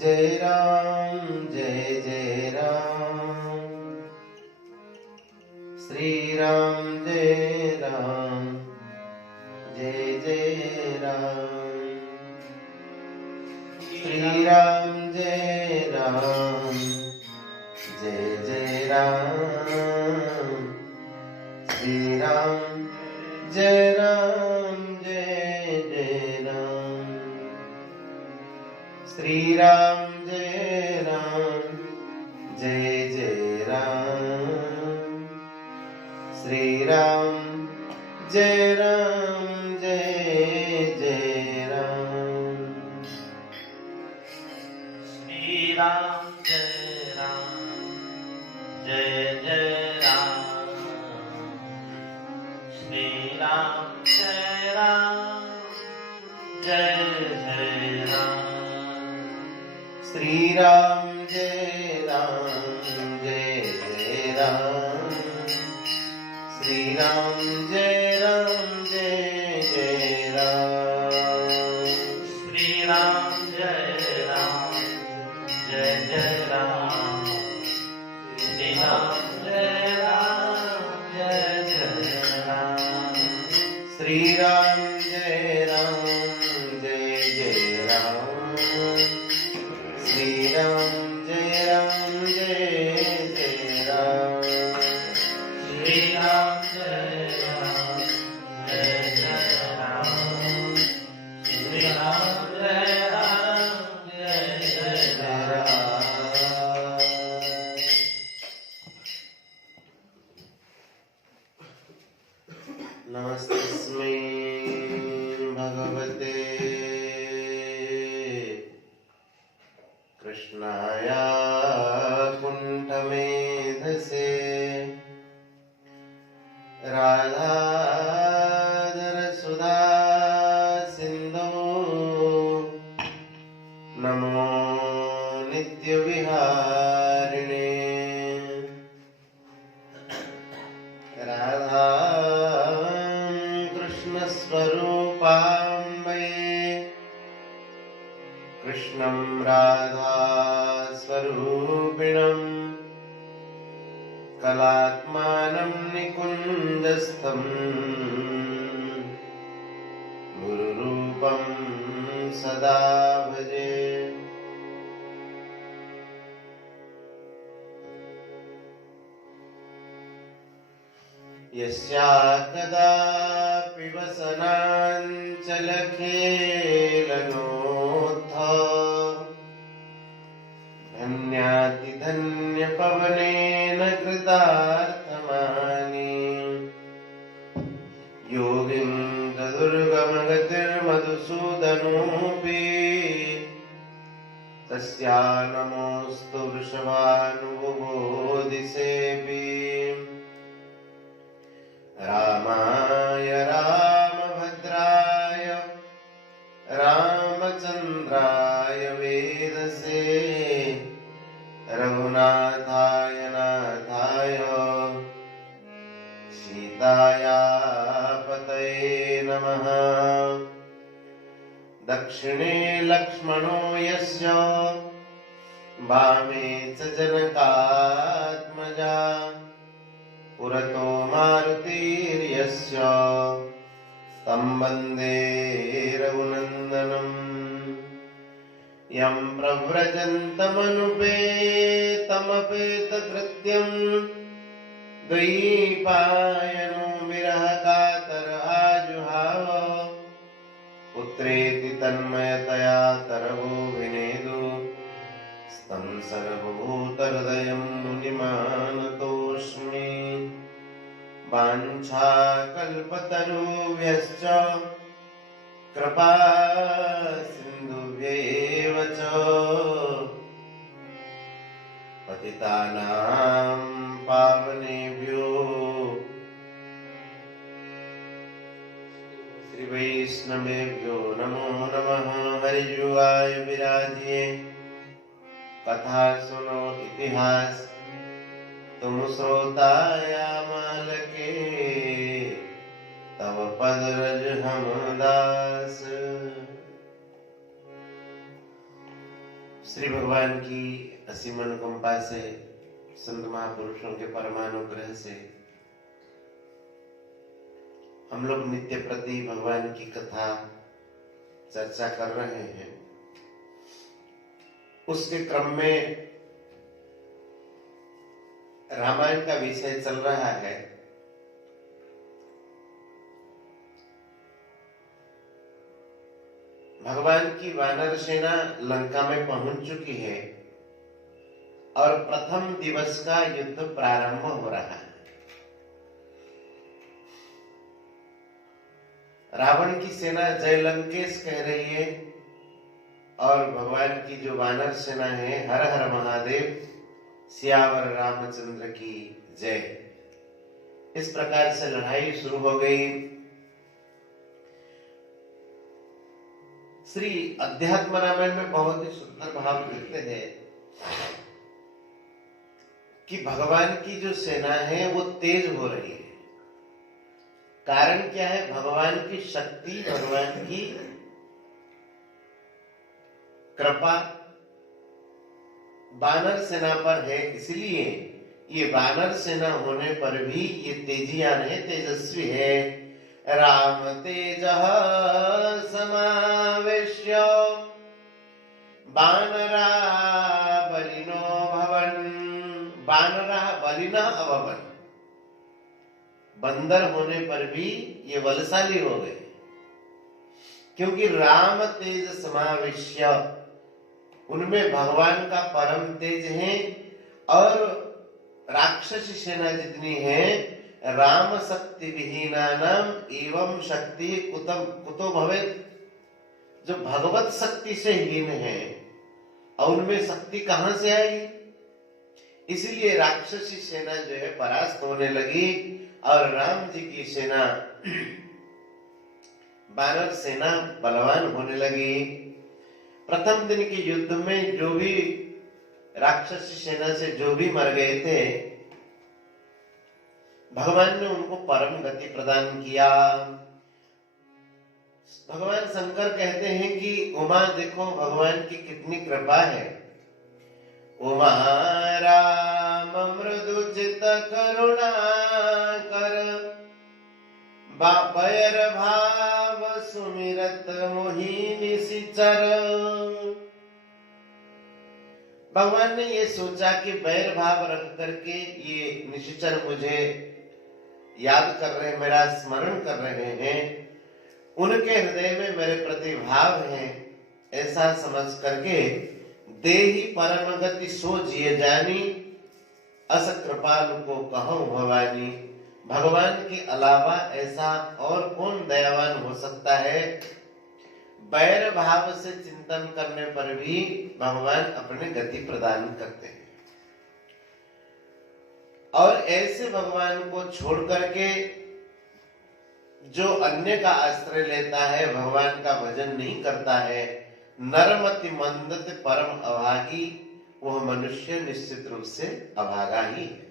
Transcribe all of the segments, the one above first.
जय राम जय जय राम। श्री राम जय राम जय जय राम। श्री राम जय राम जय जय राम। श्री राम जय राम जय जय राम। श्री राम जय राम जय जय राम। श्री राम जय राम जय जय राम। श्री राम जय राम जय जय राम। श्री राम जय राम जय जय राम। श्री राम जय राम जय जय राम। श्री राम जय राम जय जय राम। श्री राम जय राम जय जय राम। श्री राम जय राम जय जय राम। श्री राम जय राम जय जय राम। श्री राम जय राम जय जय राम। श्री राम जय राम जय जय राम। श्री राम जय राम जय जय राम। नमस्तस्मै भगवते कृष्णाय कुण्ठमेधसे राधाधर सुधा सिन्धो नमो नित्यविहारिणे। राधा कृष्णस्वरूपां वै कृष्णं राधा स्वरूपिणं कलात्मानं निकुञ्जस्थं गुरुरूपं सदा भजे। यस्याकदापि वसनाञ्चलखेलनोत्थ धन्यातिधन्यपवनेन कृतार्थमानि योगीन्द्रदुर्गमगतिर्मधुसूदनोऽपि तस्या नमोऽस्तु वृषभानुबोधिसेऽपि। रामाय रामभद्राय रामचन्द्राय वेदसे रघुनाथाय नाथाय सीताया पतये नमः। दक्षिणे लक्ष्मणो यस्य वामे च जनकात्मजा पुरतो मारुतिर्यस्य तं वन्दे रघुनन्दनम्। यं प्रव्रजन्तमनुपेतमपेतकृत्यं द्वैपायनो विरहकातर आजुहाव पुत्रेति तन्मयतया तरवोऽभिनेदु तं सर्वभूतहृदयं मुनिमानतोऽस्मि। वाञ्छाकल्पतरुभ्यश्च कृपा सिन्धुभ्येव च पतितानां पावनेभ्यो श्रीवैष्णवेभ्यो नमो नमः। हरिजुगाय विराजिए कथा सुनो इतिहास तुम श्रोताया मालके तव पद रज हम दास। श्री भगवान की असीम अनुकंपा से, संत महापुरुषों के परमानुग्रह से हम लोग नित्य प्रति भगवान की कथा चर्चा कर रहे हैं। उसके क्रम में रामायण का विषय चल रहा है। भगवान की वानर सेना लंका में पहुंच चुकी है और प्रथम दिवस का युद्ध प्रारंभ हो रहा है। रावण की सेना जय लंकेश कह रही है और भगवान की जो वानर सेना है हर हर महादेव, सियावर रामचंद्र की जय। इस प्रकार से लड़ाई शुरू हो गई। श्री अध्यात्म रामायण में बहुत ही सुंदर भाव लिखते हैं कि भगवान की जो सेना है वो तेज हो रही है। कारण क्या है? भगवान की शक्ति, भगवान की कृपा वानर सेना पर है। इसलिए ये वानर सेना होने पर भी ये तेजियान है, तेजस्वी है। राम तेजः समावेश्य वानरा बलिनो भवन। वानरा बलिनः अभवन्। बंदर होने पर भी ये बलशाली हो गए, क्योंकि राम तेज समावेश्य, उनमें भगवान का परम तेज है। और राक्षसी सेना जितनी है, राम शक्ति विहीनानाम एवं शक्ति कुतो भवेत्। जो भगवत शक्ति से हीन है और उनमें शक्ति कहां से आएगी? इसलिए राक्षसी सेना जो है परास्त होने लगी और राम जी की सेना, वानर सेना बलवान होने लगी। प्रथम दिन के युद्ध में जो भी राक्षसी सेना से जो भी मर गए थे, भगवान ने उनको परम गति प्रदान किया। भगवान शंकर कहते हैं कि उमा देखो भगवान की कितनी कृपा है। उमा राम मृदुचित करुणा कर, बैर भाव सुमिरत मोहि निशिचर। भगवान ने ये सोचा कि बैर भाव रख करके ये निशिचर मुझे याद कर रहे हैं, मेरा स्मरण कर रहे हैं, उनके हृदय में मेरे प्रति भाव है, ऐसा समझ करके देहि परम गति सो जिए जानी, अस कृपालु को कहो भवानी। भगवान के अलावा ऐसा और कौन दयावान हो सकता है? बैर भाव से चिंतन करने पर भी भगवान अपने गति प्रदान करते हैं। और ऐसे भगवान को छोड़ करके जो अन्य का आश्रय लेता है, भगवान का भजन नहीं करता है, नरमति मंदत परम अभागी, वह मनुष्य निश्चित रूप से अभागा ही है।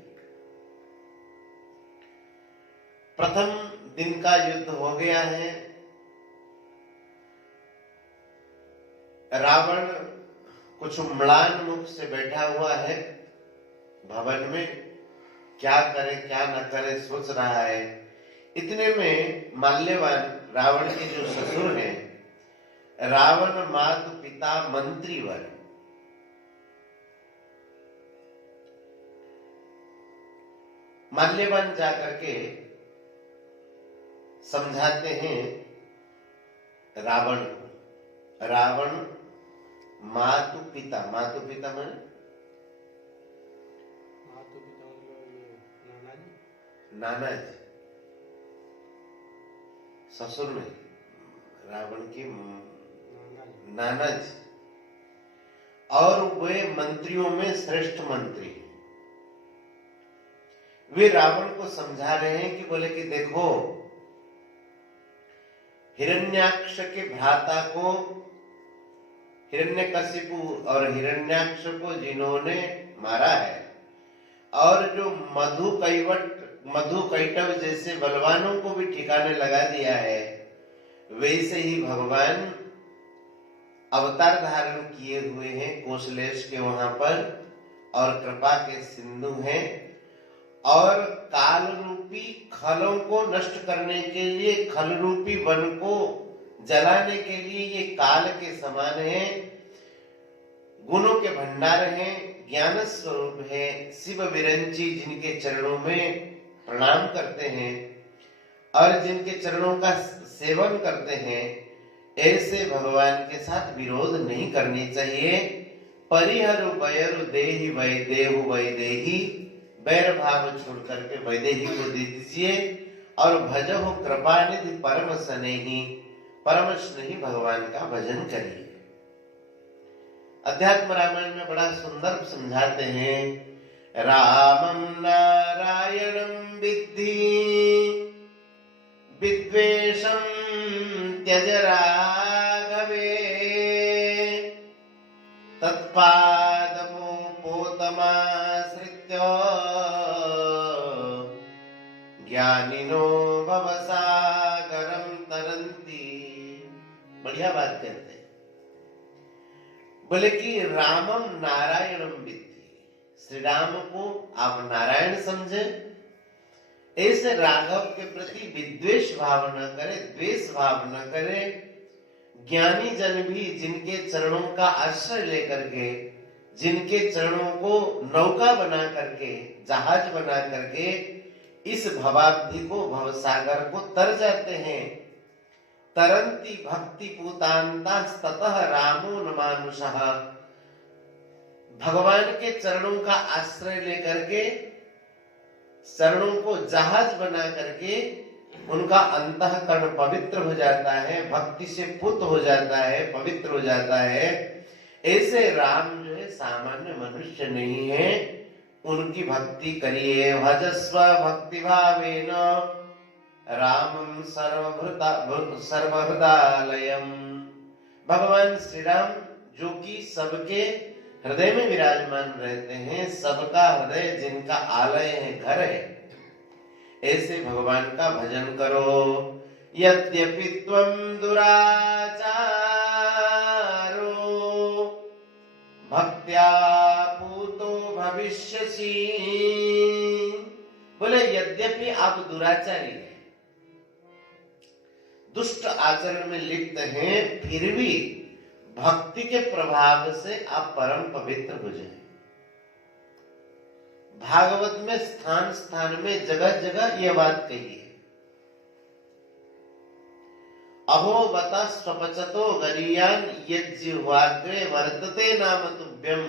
प्रथम दिन का युद्ध हो गया है। रावण कुछ म्लान मुख से बैठा हुआ है भवन में, क्या करे क्या न करे सोच रहा है। इतने में माल्यवान, रावण के जो ससुर हैं, रावण मातु पिता मंत्रीवर, माल्यवान जाकर के समझाते हैं रावण को। रावण मातु पिता माने नाना जी, ससुर में रावण की नाना जी, और वे मंत्रियों में श्रेष्ठ मंत्री। वे रावण को समझा रहे हैं कि बोले कि देखो, हिरण्याक्ष के भ्राता को, हिरण्यकशिपु और हिरण्याक्ष को जिन्होंने मारा है, और जो मधु कैटव जैसे बलवानों को भी ठिकाने लगा दिया है, वैसे ही भगवान अवतार धारण किए हुए हैं कौशलेश के वहां पर, और कृपा के सिंधु हैं, और काल रूपी खलों को नष्ट करने के लिए, खल रूपी वन को जलाने के लिए ये काल के समान है। गुणों के भंडार हैं, ज्ञान स्वरूप है, शिव विरंची जिनके चरणों में प्रणाम करते हैं और जिनके चरणों का सेवन करते हैं, ऐसे भगवान के साथ विरोध नहीं करनी चाहिए। परिहरु बैरु देहि वैदेहु वैदेही, बैर भाव छोड़ करके वैदेही को दे दीजिए, और भजहु कृपानिधि परम स्नेही, परम स्नेही भगवान का भजन करिए। अध्यात्म रामायण में बड़ा सुंदर समझाते हैं, रामं नारायणं विद्धि विद्वेषं त्यज राघवे, तत्पादमो पोतमाश्रित्य ज्ञानिनो भवसागरं तरन्ति। बढ़िया बात कहते हैं, बोले कि रामम नारायणम विद्धि, श्री राम को आप नारायण समझे, ऐसे राघव के प्रति विद्वेष भाव न करे, द्वेष भाव न करे। ज्ञानी जन भी जिनके चरणों का आश्रय लेकर के, जिनके चरणों को नौका बना करके, जहाज बना करके इस भवाब्धि को, भवसागर को तर जाते हैं। तरंती भक्ति पूतांता ततः रामो न मानुषः, भगवान के चरणों का आश्रय लेकर के, चरणों को जहाज बना करके उनका अंतःकरण पवित्र हो जाता है, भक्ति से पुत हो जाता है, पवित्र हो जाता है। ऐसे राम जो है सामान्य मनुष्य नहीं है, उनकी भक्ति करिए। भजस्व भक्ति भावेन रामं सर्वहृदालयम्, भगवान श्री राम जो कि सबके हृदय में विराजमान रहते हैं, सबका हृदय जिनका आलय है, घर है, ऐसे भगवान का भजन करो। यद्यपि त्वं दुराचारो भक्त्या पूतो भविष्यसि, बोले यद्यपि आप दुराचारी हैं, दुष्ट आचरण में लिप्त हैं, फिर भी भक्ति के प्रभाव से आप परम पवित्र हो जाए। भागवत में स्थान स्थान में जगह जगह यह बात कही है। अहो बता स्वपचतो गरीयान यज्जिह्वाग्रे वर्तते नाम तुभ्यम,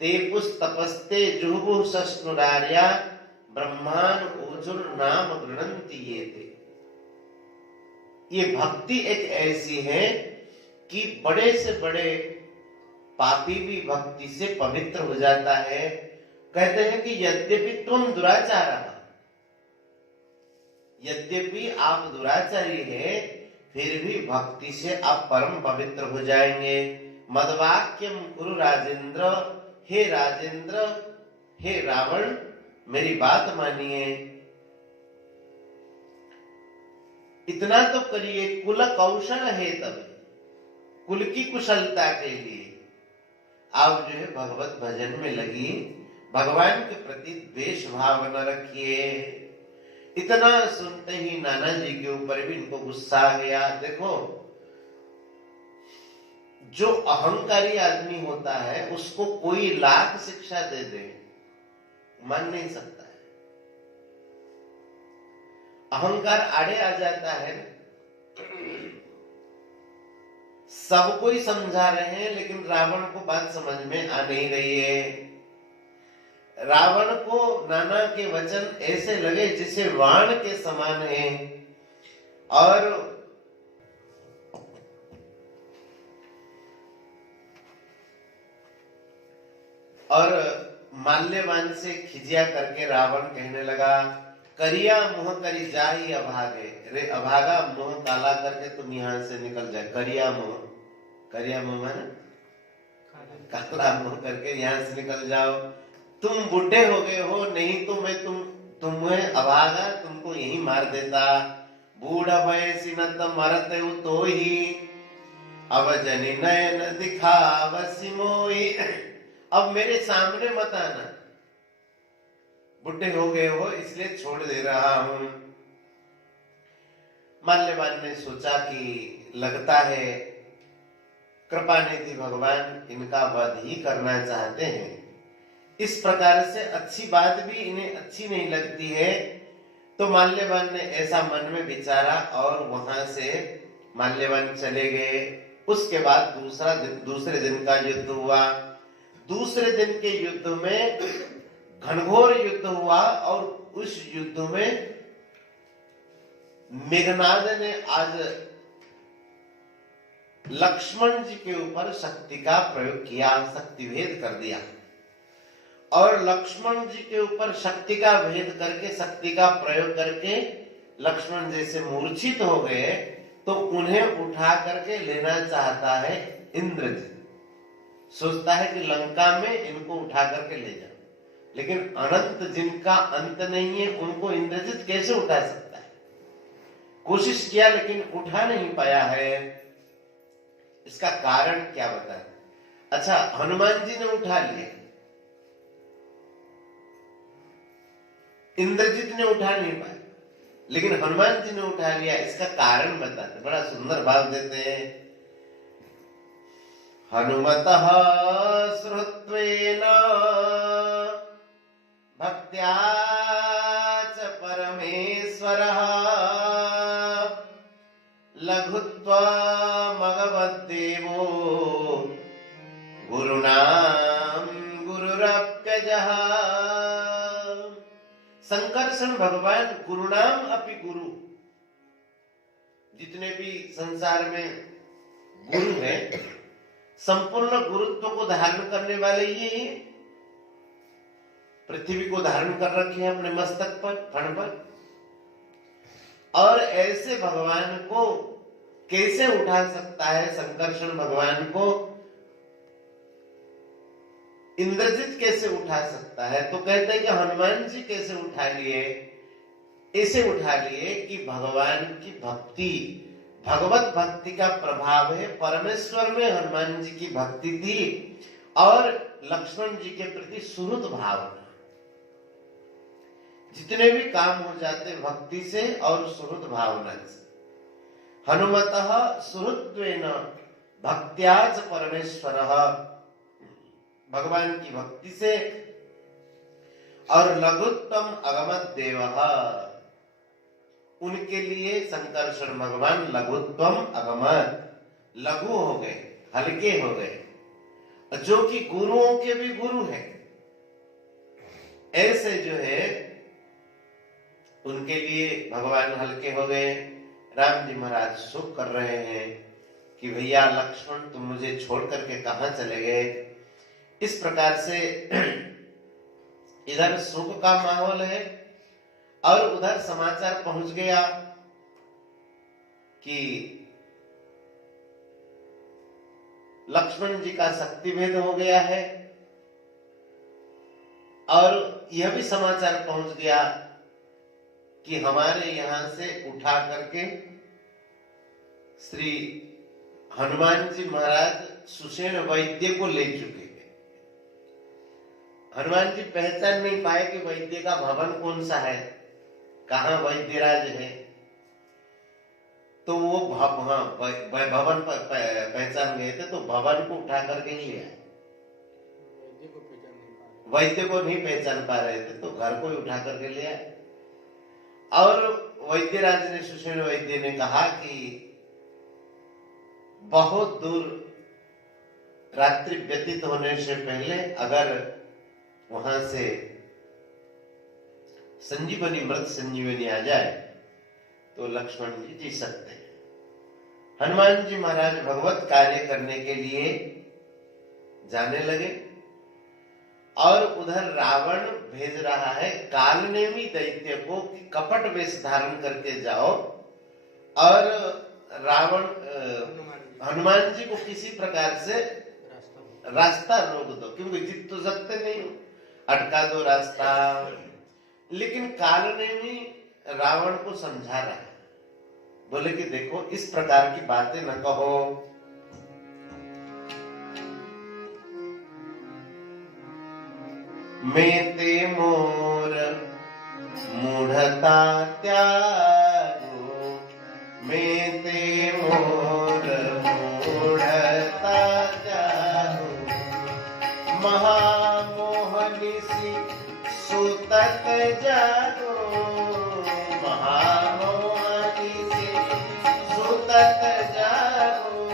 ते पुस्तपस्ते जुहुः सस्नुरार्या ब्रह्मान ऊजुर नाम गृणन्ति ये थे। ये भक्ति एक ऐसी है कि बड़े से बड़े पापी भी भक्ति से पवित्र हो जाता है। कहते हैं कि यद्यपि तुम दुराचार, यद्यपि आप दुराचारी हैं, फिर भी भक्ति से आप परम पवित्र हो जाएंगे। मद्वाक्यम कुरु राजेंद्र, हे राजेंद्र, हे रावण, मेरी बात मानिए। इतना तो करिए, कुल कौशल है, तब कुल की कुशलता के लिए आप जो है भगवत भजन में लगी, भगवान के प्रति द्वेष भाव न रखिए। इतना सुनते ही नाना जी के ऊपर भी इनको गुस्सा आ गया। देखो, जो अहंकारी आदमी होता है उसको कोई लाख शिक्षा दे दे, मान नहीं सकता है। अहंकार आड़े आ जाता है। सब कोई समझा रहे हैं, लेकिन रावण को बात समझ में आ नहीं रही है। रावण को नाना के वचन ऐसे लगे जैसे वाण के समान है, और माल्यवान से खिजिया करके रावण कहने लगा, करिया मुंह करी जाही अभागे, रे अभागा, मुंह काला करके तुम यहां से निकल जाए। करिया मुंह, करिया मुंह माने काला मुंह करके यहाँ से निकल जाओ। तुम बूढ़े हो गए हो, नहीं तो मैं तुम्हें अभागा, तुमको यही मार देता। बूढ़ा भय सिनत मरते हो तो ही, अब जनी नयन दिखावसी मोई, अब मेरे सामने मत आना, बुढ़े हो गए हो इसलिए छोड़ दे रहा हूं। माल्यवान ने सोचा कि लगता है कृपानिधि भगवान इनका वध ही करना चाहते हैं। इस प्रकार से अच्छी बात भी इन्हें अच्छी नहीं लगती है। तो माल्यवान ने ऐसा मन में विचारा और वहां से माल्यवान चले गए। उसके बाद दूसरे दिन का युद्ध हुआ। दूसरे दिन के युद्ध में घनघोर युद्ध हुआ और उस युद्ध में मेघनाद ने आज लक्ष्मण जी के ऊपर शक्ति का प्रयोग किया, शक्ति भेद कर दिया। और लक्ष्मण जी के ऊपर शक्ति का भेद करके, शक्ति का प्रयोग करके लक्ष्मण जैसे मूर्छित हो गए, तो उन्हें उठा करके लेना चाहता है इंद्रजित। सोचता है कि लंका में इनको उठा करके ले जाओ, लेकिन अनंत जिनका अंत नहीं है उनको इंद्रजित कैसे उठा सकता है। कोशिश किया लेकिन उठा नहीं पाया है। इसका कारण क्या बताएं? अच्छा, हनुमान जी ने उठा लिया, इंद्रजित ने उठा नहीं पाया, लेकिन हनुमान जी ने उठा लिया। इसका कारण बताते, बड़ा सुंदर भाव देते हैं। हनुमतः श्रुत्वेन भक्त्या च परमेश्वरः लघुत्वमगवद्देवो गुरुणां गुरुरप्यजः। संकर्षण भगवान गुरुनाम अपि गुरु, जितने भी संसार में गुरु हैं, संपूर्ण गुरुत्व को धारण करने वाले ये पृथ्वी को धारण कर रखे हैं अपने मस्तक पर, फण पर। और ऐसे भगवान को कैसे उठा सकता है संकर्षण भगवान को? इंद्रजित कैसे उठा सकता है? तो कहते हैं कि हनुमान जी कैसे उठा लिए? ऐसे उठा लिए कि भगवान की भक्ति, भगवत भक्ति का प्रभाव है। परमेश्वर में हनुमान जी की भक्ति थी और लक्ष्मण जी के प्रति सुहृद भावना। जितने भी काम हो जाते भक्ति से और सुहृद भावना से। हनुमतः सुहृत्वेन भक्त्या च परमेश्वरः, भगवान की भक्ति से। और लघुत्तम अगमत देवः, उनके लिए संकर्षण भगवान लघुत्तम अगमत, लघु हो गए, हल्के हो गए, जो कि गुरुओं के भी गुरु हैं। ऐसे जो है उनके लिए भगवान हल्के हो गए। राम जी महाराज सुख कर रहे हैं कि भैया लक्ष्मण तुम मुझे छोड़ करके कहां चले गए। इस प्रकार से इधर सुख का माहौल है और उधर समाचार पहुंच गया कि लक्ष्मण जी का शक्ति भेद हो गया है। और यह भी समाचार पहुंच गया कि हमारे यहां से उठा करके श्री हनुमान जी महाराज सुषेण वैद्य को ले चुके हैं। हनुमान जी पहचान नहीं पाए कि वैद्य का भवन कौन सा है, कहां वैद्यराज है। तो वो भवन पर पहचान गए थे, तो भवन को उठा करके ही ले आए। वैद्य को नहीं पहचान पा रहे थे तो घर को ही उठा करके ले आए। और वैद्यराज ने, सुषेण वैद्य ने कहा कि बहुत दूर रात्रि व्यतीत होने से पहले अगर वहां से संजीवनी, मृत संजीवनी आ जाए तो लक्ष्मण जी जी सकते हैं। हनुमान जी महाराज भगवत कार्य करने के लिए जाने लगे। और उधर रावण भेज रहा है कालनेमी दैत्य को कि कपट वेश धारण करके जाओ और रावण हनुमान जी को किसी प्रकार से रास्ता रोक दो, क्योंकि जीत तो सकते नहीं, अटका दो रास्ता। लेकिन कालनेमी रावण को समझा रहा है, बोले कि देखो इस प्रकार की बातें न कहो, मेते मोर मूढ़ता त्यागो, मेते मोर मूढ़ता त्यागो, महामोहनिसी सुतत जागो, महामोहनिसी सुतत जागो,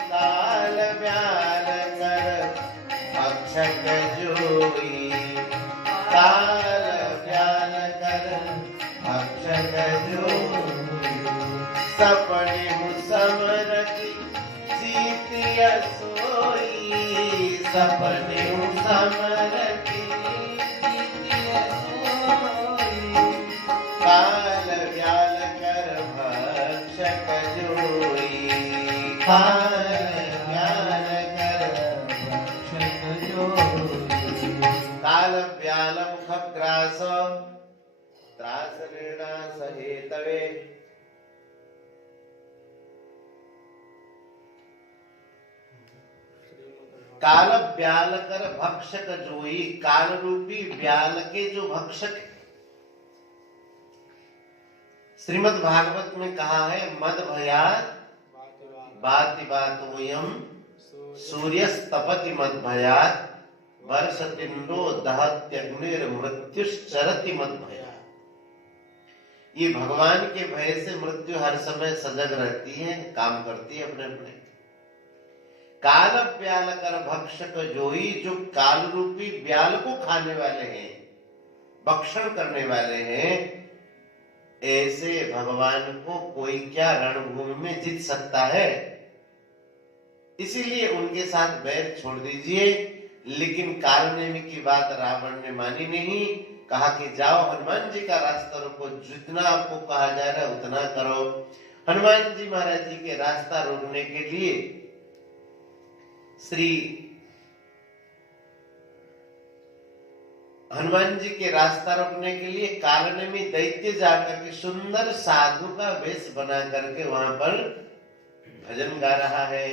काल व्याल कर भक्षक जोई, काल व्याल कर भक्षक जोई, सपने समरति जीतिया सोई, सपने समरति जीतिया सोई, काल व्याल कर भक्षक जोई, काल व्याल कर भक्षक जोई, काल व्याल मुख ग्रास त्रास ऋणा सहेतवे, काल व्याल कर भक्षक जोई, काल रूपी व्याल के जो भक्षक है। श्रीमद् भागवत में कहा है मद भयात बाति बात वयम सूर्यस्तपति मद भयात वर्षतिंडो दहत्यग्निर मृत्युश्चरति मद भयात। ये भगवान के भय से मृत्यु हर समय सजग रहती है, काम करती है अपने अपने। काल व्याल कर भक्षक जोई, जो काल रूपी व्याल को खाने वाले हैं, भक्षण करने वाले हैं, ऐसे भगवान को कोई क्या रणभूमि में जीत सकता है। इसीलिए उनके साथ बैर छोड़ दीजिए। लेकिन कालनेमी की बात रावण ने मानी नहीं, कहा कि जाओ हनुमान जी का रास्ता रोको, जितना आपको कहा जा रहा है उतना करो। हनुमान जी महाराज जी के रास्ता रोकने के लिए श्री हनुमान जी के रास्ता रोकने के लिए कालनेमी दैत्य जाकर के सुंदर साधु का वेश बना करके वहां पर भजन गा रहा है।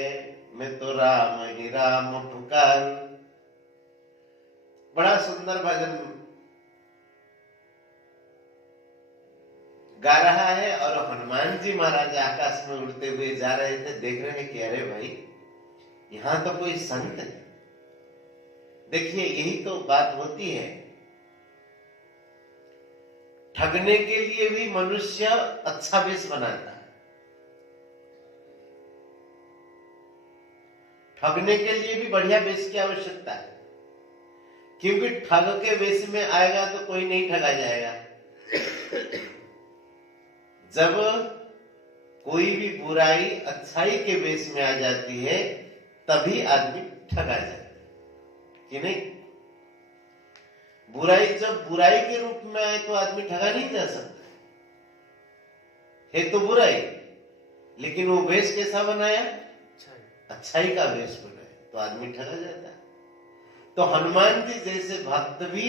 मैं तो राम ही राम पुकार, बड़ा सुंदर भजन गा रहा है। और हनुमान जी महाराज आकाश में उड़ते हुए जा रहे थे, देख रहे हैं कि अरे भाई यहां तो कोई संत है। देखिए यही तो बात होती है, ठगने के लिए भी मनुष्य अच्छा वेश बनाता है, ठगने के लिए भी बढ़िया वेश की आवश्यकता है, क्योंकि ठग के वेश में आएगा तो कोई नहीं ठगा जाएगा। जब कोई भी बुराई अच्छाई के वेश में आ जाती है तभी आदमी ठगा जाता है कि नहीं। बुराई जब बुराई के रूप में आए तो आदमी ठगा नहीं जा सकता है तो बुराई, लेकिन वो वेश कैसा बनाया, अच्छाई का वेश बनाया तो आदमी ठगा जाता है। तो हनुमान जी जैसे भक्त भी,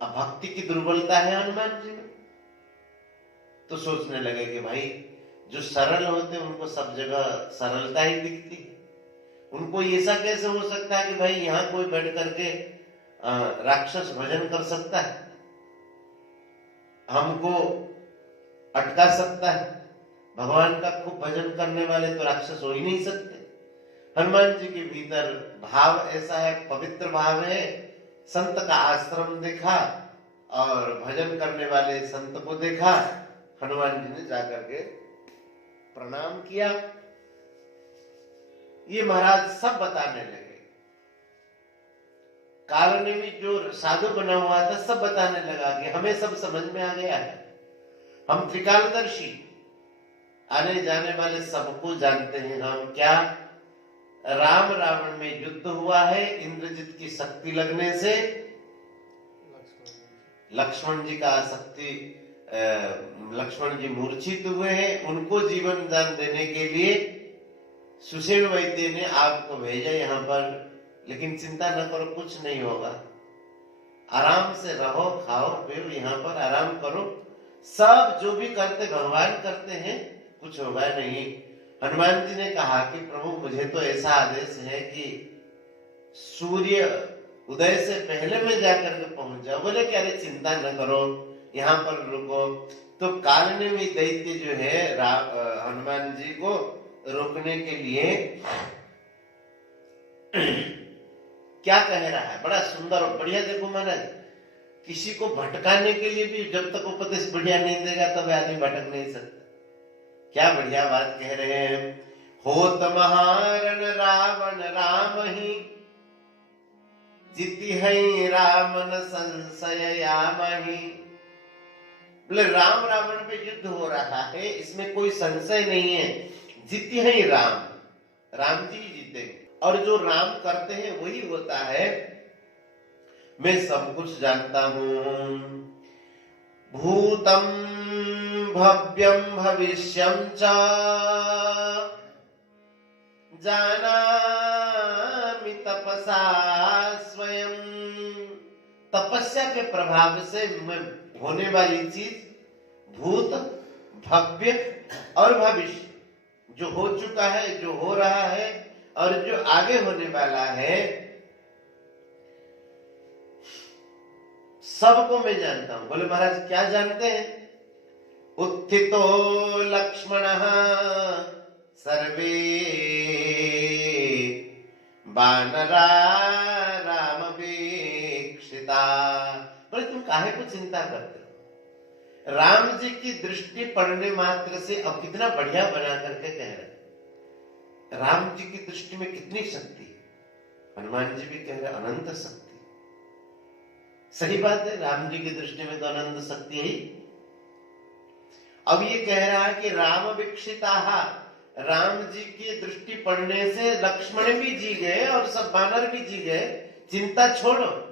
अब भक्ति की दुर्बलता है हनुमान जी में, तो सोचने लगे कि भाई जो सरल होते हैं उनको सब जगह सरलता ही दिखती है, उनको ऐसा कैसे हो सकता है कि भाई यहाँ कोई बैठ करके राक्षस भजन कर सकता है, हमको अटका सकता है। भगवान का खूब भजन करने वाले तो राक्षस हो ही नहीं सकते। हनुमान जी के भीतर भाव ऐसा है, पवित्र भाव है। संत का आश्रम देखा और भजन करने वाले संत को देखा, हनुमान जी ने जाकर के प्रणाम किया। ये महाराज सब बताने लगे, कालनेमी जो साधु बना हुआ था सब बताने लगा कि हमें सब समझ में आ गया है, हम त्रिकालदर्शी, आने जाने वाले सबको जानते हैं हम। क्या राम रावण में युद्ध हुआ है, इंद्रजित की शक्ति लगने से लक्ष्मण जी का शक्ति, लक्ष्मण जी मूर्छित हुए हैं, उनको जीवन दान देने के लिए सुषेण वैद्य ने आपको भेजा यहाँ पर। लेकिन चिंता न करो, कुछ नहीं होगा, आराम से रहो, खाओ पियो, यहाँ पर आराम करो, सब जो भी करते भगवान करते हैं, कुछ होगा नहीं। हनुमान जी ने कहा कि प्रभु मुझे तो ऐसा आदेश है कि सूर्य उदय से पहले मैं जाकर के पहुंच जाऊं। बोले कि अरे चिंता न करो, यहाँ पर रुको। तो कालनेमी दैत्य जो है हनुमान जी को रोकने के लिए क्या कह रहा है, बड़ा सुंदर और बढ़िया। देखो महाराज, किसी को भटकाने के लिए भी जब तक उपदेश बढ़िया नहीं देगा तब आदमी भटक नहीं सकता। क्या बढ़िया बात कह रहे हैं। होत महारण रावण राम ही, जीति है रामन संशय यामहि। बोले राम रावण पे युद्ध हो रहा है, इसमें कोई संशय नहीं है। जीति है राम, राम जी जीतेंगे, और जो राम करते हैं वही होता है। मैं सब कुछ जानता हूं। भूतम भव्यम भविष्यम च जानामि तपसा स्वयं। तपस्या के प्रभाव से मैं होने वाली चीज, भूत, भव्य और भविष्य, जो हो चुका है, जो हो रहा है और जो आगे होने वाला है, सबको मैं जानता हूं। बोले महाराज क्या जानते हैं। उत्थितो लक्ष्मणः सर्वे वानरा रामवीक्षिता। बोले तुम काहे को चिंता करते हो, राम जी की दृष्टि पड़ने मात्र से। अब कितना बढ़िया बना करके कह रहे, राम जी की दृष्टि में कितनी शक्ति है। हनुमान जी भी कह रहे अनंत शक्ति। सही बात है, राम जी की दृष्टि में तो अनंत शक्ति है। अब ये कह रहा है कि राम वीक्षिता, राम जी की दृष्टि पड़ने से लक्ष्मण भी जी गए और सब वानर भी जी गए। चिंता छोड़ो।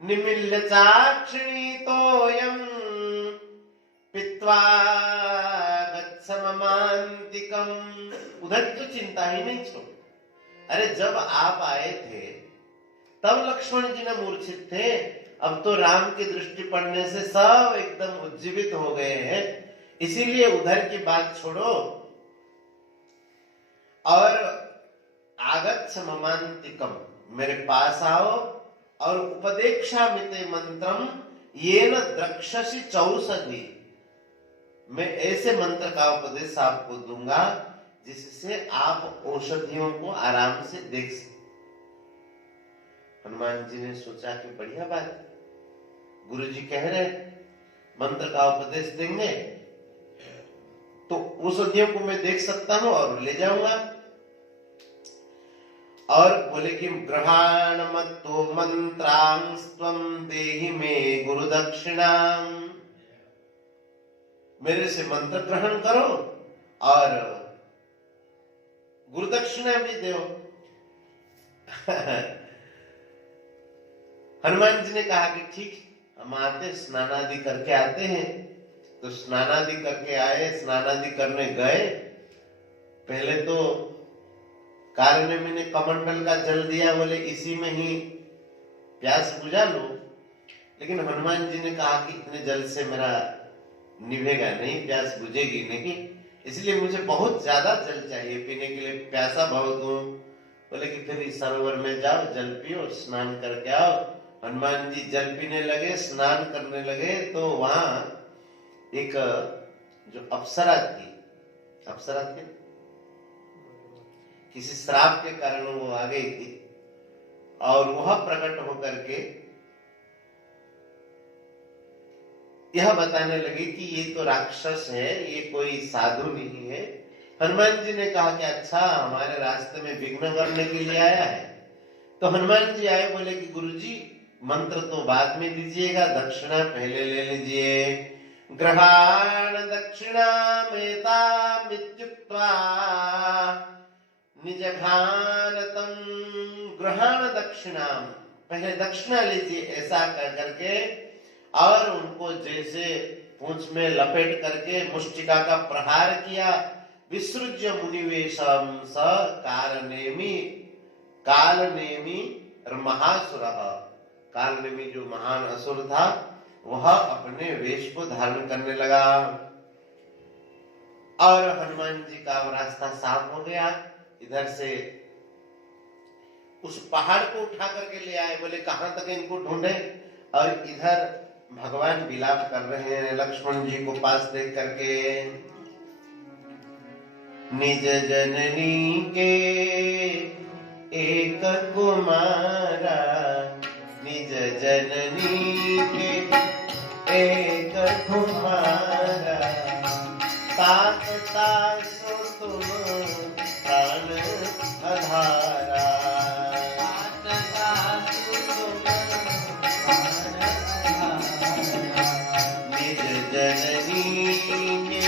निमिल्य चाक्षिणी तोयम पित्वा गच्छममान्तिकम। उधर की तो चिंता ही नहीं छोड़। अरे जब आप आए थे तब लक्ष्मण जी ने मूर्छित थे, अब तो राम की दृष्टि पड़ने से सब एकदम उज्जीवित हो गए हैं। इसीलिए उधर की बात छोड़ो और आगच्छ ममान्तिकम, मेरे पास आओ और उपदेक्षामिते मंत्रम येन द्रक्षसि चौषधि। मैं ऐसे मंत्र का उपदेश आपको दूंगा जिससे आप औषधियों को आराम से देख सकें। हनुमान जी ने सोचा कि बढ़िया बात, गुरु जी कह रहे मंत्र का उपदेश देंगे तो औषधियों को मैं देख सकता हूं और ले जाऊंगा। और बोले कि ग्रहाण मत्तो मंत्रांस्त्वं देहि मे गुरु दक्षिणाम। मेरे से मंत्र ग्रहण करो और गुरु दक्षिणा भी दो। हनुमान जी ने कहा कि ठीक, हम आते स्नान आदि करके आते हैं। तो स्नान आदि करके आए, स्नान आदि करने गए। पहले तो कालनेमी ने कमंडल का जल दिया, बोले इसी में ही प्यास बुझा लो। लेकिन हनुमान जी ने कहा कि इतने जल से मेरा निभेगा नहीं, प्यास बुझेगी नहीं, इसलिए मुझे बहुत ज्यादा जल चाहिए पीने के लिए, प्यासा बहुत हूं। बोले कि फिर इस सरोवर में जाओ, जल पियो, स्नान करके आओ। हनुमान जी जल पीने लगे, स्नान करने लगे। तो वहां एक जो अप्सरा थी, अप्सरा थी, किसी श्राप के कारण वो आ गई थी और वह प्रकट होकर के यह बताने लगी कि ये तो राक्षस है, ये कोई साधु नहीं है। हनुमान जी ने कहा कि अच्छा, हमारे रास्ते में विघ्न करने के लिए आया है। तो हनुमान जी आए, बोले कि गुरुजी मंत्र तो बाद में दीजिएगा, दक्षिणा पहले ले लीजिए। ग्रहाण दक्षिणामेतामित्युक्त्वा निजघानतम। ग्रहाण दक्षिणाम, पहले दक्षिणा लीजिए, ऐसा कर करके और उनको जैसे पूंछ में लपेट करके मुष्टिका का प्रहार किया। विसृज्य मुनिवेशम स कालनेमी, कालनेमी महासुरः। कालनेमी जो महान असुर था वह अपने वेश को धारण करने लगा और हनुमान जी का रास्ता साफ हो गया। इधर से उस पहाड़ को उठा करके ले आए। बोले कहां तक इनको ढूंढे, और इधर भगवान विलाप कर रहे हैं लक्ष्मण जी को पास देख करके। निज जननी के एक कुमारा, निज जननी के एक कुमारा, तात तासु तुम प्राण आधारा। निज जननी के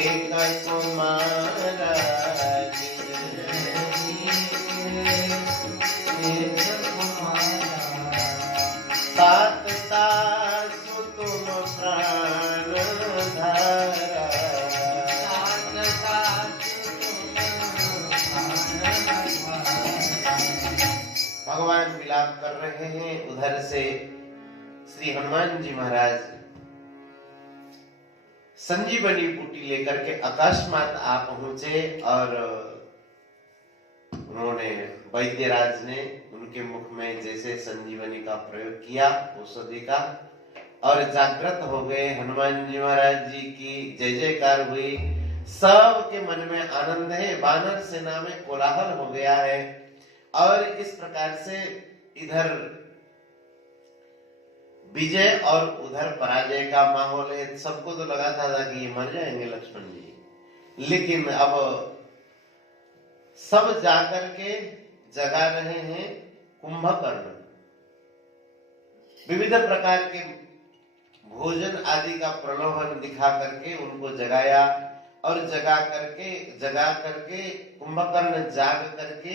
एक कुमारा, निज जननी के एक कुमारा, तात तासु तुम प्राण धारा। भगवान विलाप कर रहे हैं। उधर से श्री हनुमान जी महाराज संजीवनी बूटी लेकर के अकस्मात आ पहुंचे, और उन्होंने वैद्यराज ने उनके मुख में जैसे संजीवनी का प्रयोग किया औषधि का, और जागृत हो गए। हनुमान जी महाराज जी की जय जयकार हुई। सबके मन में आनंद है। वानर सेना में कोलाहल हो गया है, और इस प्रकार से इधर विजय और उधर पराजय का माहौल है। सबको तो लगा था कि ये मर जाएंगे लक्ष्मण जी, लेकिन अब सब जाकर के जगा रहे हैं कुंभकर्ण। विविध प्रकार के भोजन आदि का प्रलोभन दिखा करके उनको जगाया, और जगा करके कुंभकर्ण जाग करके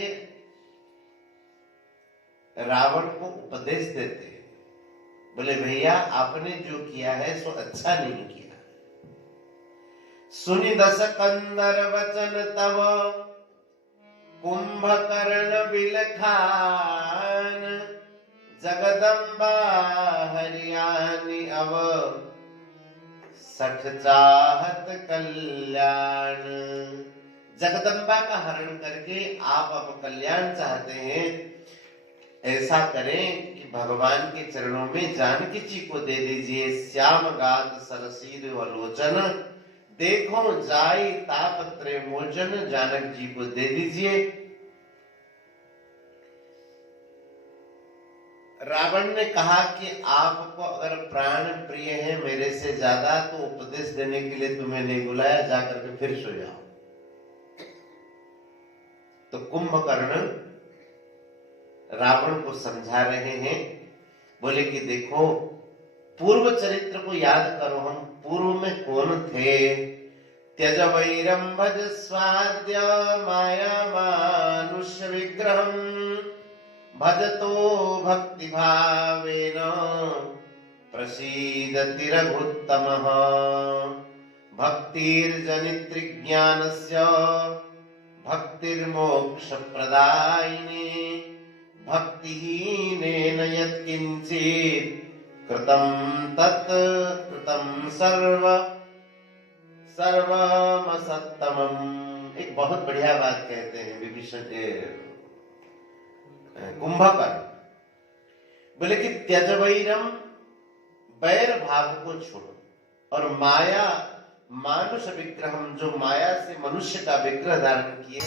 रावण को उपदेश देते हैं। बोले भैया आपने जो किया है सो अच्छा नहीं किया। सुनि दस कंदर वचन तव कुंभकर्ण बिलखान, जगदम्बा हरियाणी अब सठ चाहत कल्याण। जगदम्बा का हरण करके आप अब कल्याण चाहते हैं। ऐसा करें कि भगवान के चरणों में जानकी जी को दे दीजिए। श्याम गात सरसीर वलोचन, देखो जाई तापत्रय मोचन, जानक जी को दे दीजिए। रावण ने कहा कि आपको अगर प्राण प्रिय है मेरे से ज्यादा, तो उपदेश देने के लिए तुम्हें नहीं बुलाया, जाकर के फिर सो जाओ। तो कुंभकर्ण रावण को समझा रहे हैं। बोले कि देखो पूर्व चरित्र को याद करो, हम पूर्व में कौन थे। त्यज वैरम भज स्वाद्य माया मानुष्य विग्रहम, भजतो भक्ति भावेन प्रसीदति रघुत्तमः। भक्तिर्जनित्री ज्ञानस्य भक्तिर्मोक्ष प्रदायिनी, भक्तिहीनेन यत्किंचित् कृतं तत् कृतं सर्वमसत्तमम्। एक बहुत बढ़िया बात कहते हैं विभीषण कुंभकर्ण। बोले कि त्यज वैरम, बैर भाव को छोड़ो, और माया मानुष विग्रहम, जो माया से मनुष्य का विग्रह धारण किए।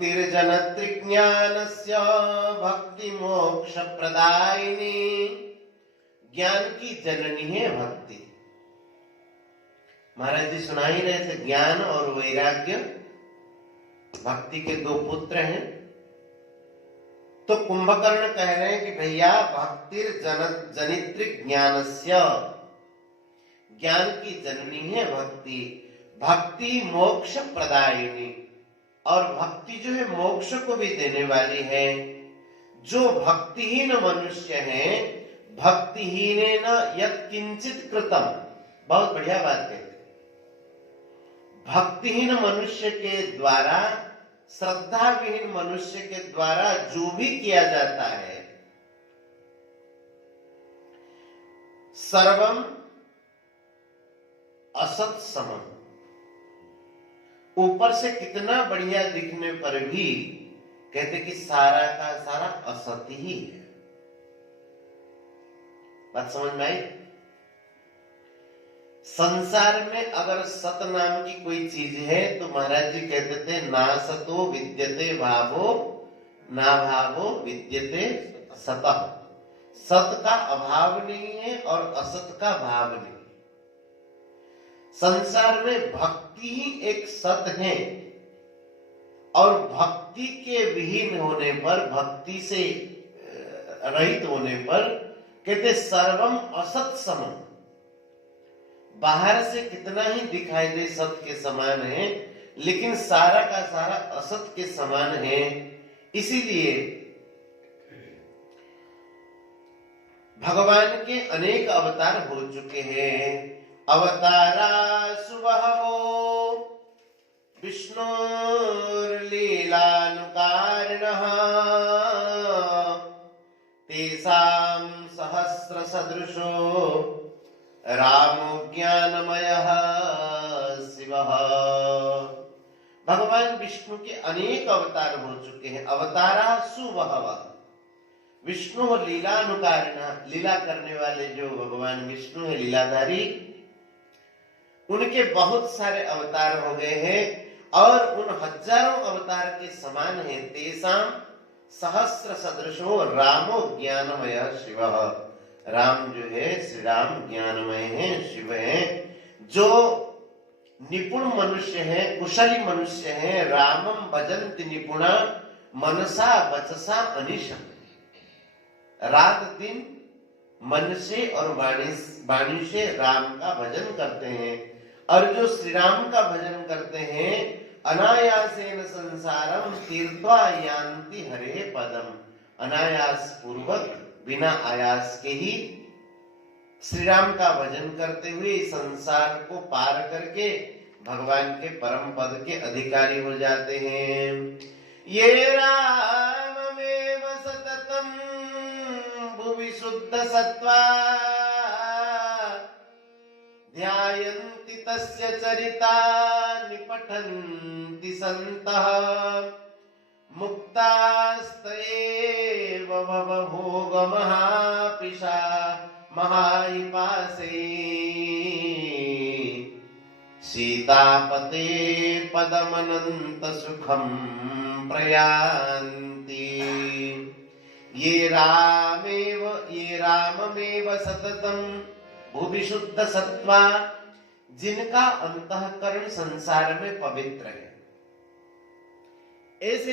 भक्तिर्जनतृज्ञानस्य भक्ति मोक्ष प्रदायिनी। ज्ञान की जननी है भक्ति। महाराज जी सुना ही रहे थे, ज्ञान और वैराग्य भक्ति के दो पुत्र हैं। तो कुंभकर्ण कह रहे हैं कि भैया भक्तिर्जनित्री ज्ञानस्य, ज्ञान की जननी है भक्ति, भक्ति मोक्ष प्रदायिनी, और भक्ति जो है मोक्ष को भी देने वाली है। जो भक्तिहीन मनुष्य है, भक्तिहीनेन यत्किंचित कृतम, बहुत बढ़िया बात कहते, भक्तिहीन मनुष्य के द्वारा, श्रद्धा विहीन मनुष्य के द्वारा जो भी किया जाता है, सर्वम असत समम, ऊपर से कितना बढ़िया दिखने पर भी कहते कि सारा का सारा असत ही है। बात समझ में आई? संसार में अगर सत नाम की कोई चीज है तो महाराज जी कहते थे ना सतो विद्यते भावो, ना भावो विद्यते सतः। सत का अभाव नहीं है और असत का भाव नहीं। संसार में भक्ति ही एक सत है, और भक्ति के विहीन होने पर, भक्ति से रहित होने पर कहते सर्वम असत समम, बाहर से कितना ही दिखाई दे सत के समान है, लेकिन सारा का सारा असत के समान है। इसीलिए भगवान के अनेक अवतार हो चुके हैं। अवतारा सुबहवो विष्णुर्लीलानुकारिणः तेषां सहस्र सदृशो रामो ज्ञानमयः शिवः। भगवान विष्णु के अनेक अवतार हो चुके हैं। अवतारा सुबहवः, विष्णु लीलानुकारिणः, लीला करने वाले जो भगवान विष्णु है, लीलाधारी, उनके बहुत सारे अवतार हो गए हैं और उन हजारों अवतार के समान है। तेषां सहस्र सदृशो रामो ज्ञानमय शिवः। राम जो है श्री राम ज्ञानमय है, शिव है, जो निपुण मनुष्य है, कुशली मनुष्य है। रामम भजन्ति निपुणा मनसा वचसा अनिशम, रात दिन मन से और वाणी से राम का भजन करते हैं। और जो श्री राम का भजन करते हैं, अनायासेन संसारम तीर्थवा यान्ति हरे पदम, अनायास पूर्वक बिना आयास के ही श्री राम का भजन करते हुए संसार को पार करके भगवान के परम पद के अधिकारी हो जाते हैं। ये राममेव सततम भुवि शुद्ध सत्वा ध्यायन्ति तस्य चरितानि पठन्ति सन्तः मुक्तास्तेव भवभोगमहापिशा महाहिपासे सीतापते पदमनन्त सुखं प्रयान्ति। ये राममेव सततम भुवि शुद्ध सत्वा, जिनका अंतःकरण संसार में पवित्र है। ऐसे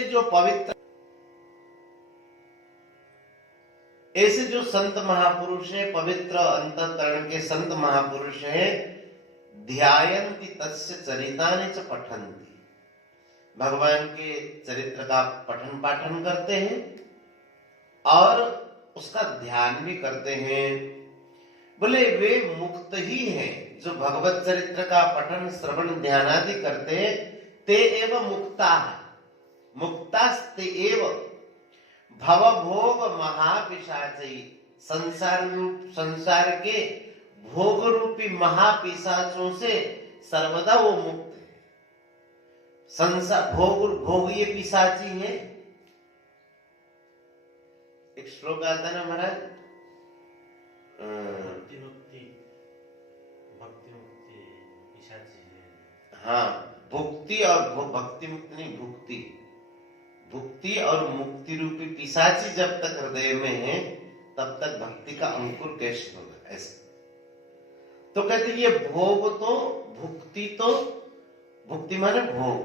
जो संत महापुरुष है, पवित्र अंतःकरण के संत महापुरुष है, ध्यायन्ति तस्य चरितानि च पठन्ति, भगवान के चरित्र का पठन पाठन करते हैं और उसका ध्यान भी करते हैं। बोले वे मुक्त ही हैं जो भगवत चरित्र का पठन श्रवण ध्यान आदि करते हैं। ते एव मुक्ता, मुक्तास्ते एव भवभोग महापिशाची, संसार के भोग रूपी महापिशाचों से सर्वदा वो मुक्त है। संसार भोग ये पिशाची है। एक श्लोक आता ना महाराज, भक्ति मुक्ति पिशाची है। हाँ, भुक्ति और भक्ति मुक्ति नहीं, भुक्ति भुक्ति और मुक्ति रूपी पिशाची जब तक हृदय में है तब तक भक्ति का अंकुर कैसे होगा? ऐसे तो कहते ये भोग तो भुक्ति माने भोग,